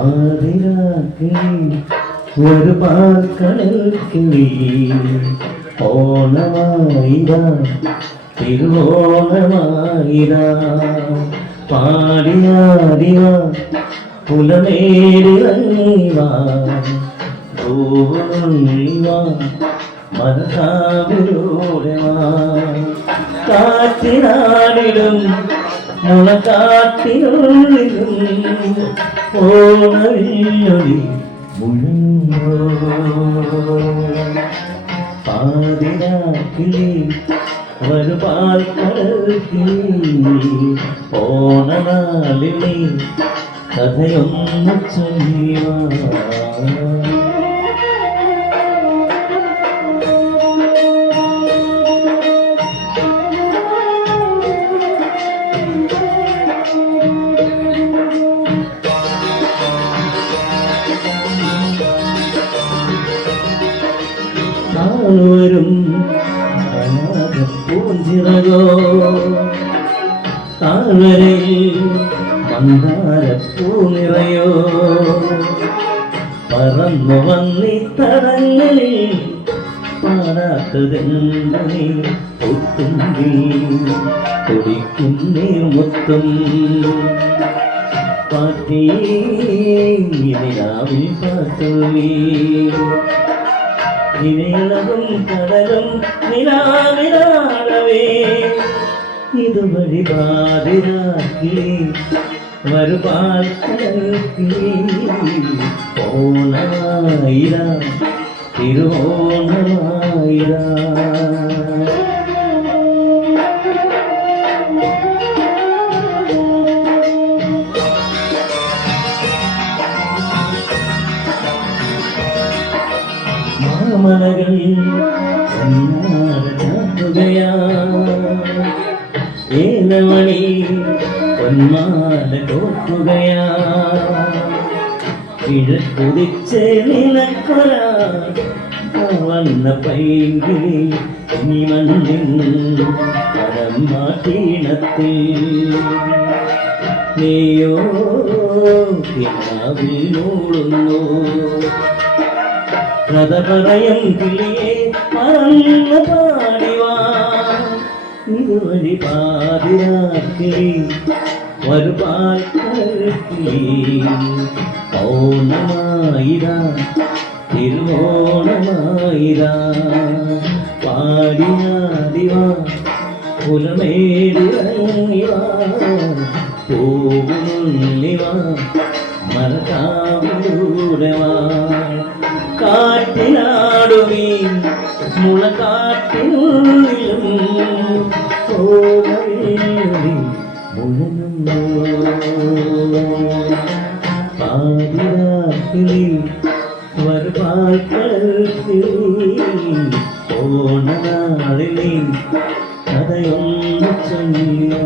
പാതിരാക്കിളി ഒരു പാൽക്കടൽ കിളി ഓണമായിരാ തിരുവോണമായിരാ. പാടിയാടിവാ പുലമേടിറങ്ങിവാ പൂവുള്ളിവാ മനസാവിലൂടെ വാ. ഓണവില്ലൊളി മുഴുങ്ങോ പാതിരാക്കിളി വരുപാൽ കടൽക്കിളി ഓണനാളിളി കഥയൊന്നു ചൊല്ലിവാ താഴ്വരും പൂഞ്ചിറകോ താഴ്വരയിൽ മന്ദാരപ്പൂ നിറയോ? പറന്നു വന്നി തടങ്ങളിൽ പാടാത്തതെന്തീ ഒത്തുമ്പി കൊടിക്കുന്നേ മുത്തും. പാട്ടി രാവിൽ പാട്ടുള്ളി കടലും നിലാവിലാളവേ ഇതുവഴി പാതിരാക്കി വരുപാൽ ഓണമായിര തിരുവോണമായിര. മാമലകൾ ഏലമണി പൊന്മാല കോട്ടുകയാ കിഴക്കുതിച്ച് നിനക്കൊര വന്ന പൈകിളി നീ മണ്ണിൻ പരമാട്ടീണത്തിൽ നീയോ മൂടുന്നു. കഥ പറയും കിളിയെ മറന്നു പാടിവാ. ഇതുവഴി പാതിരാക്കി വരുപാൽ കിളി തിരുവോണമായിരാ. തിരുവോണമായിര പാടിയാടിവാ പോകുന്നിവാ മറക്കാവിലൂടെവാ. முளகாட்டிலும் போகவில்லை முழனும் பாதுகாப்பில் வருவாய் கழுத்து போன நாளிலே கதையொன்று சொல்லியா?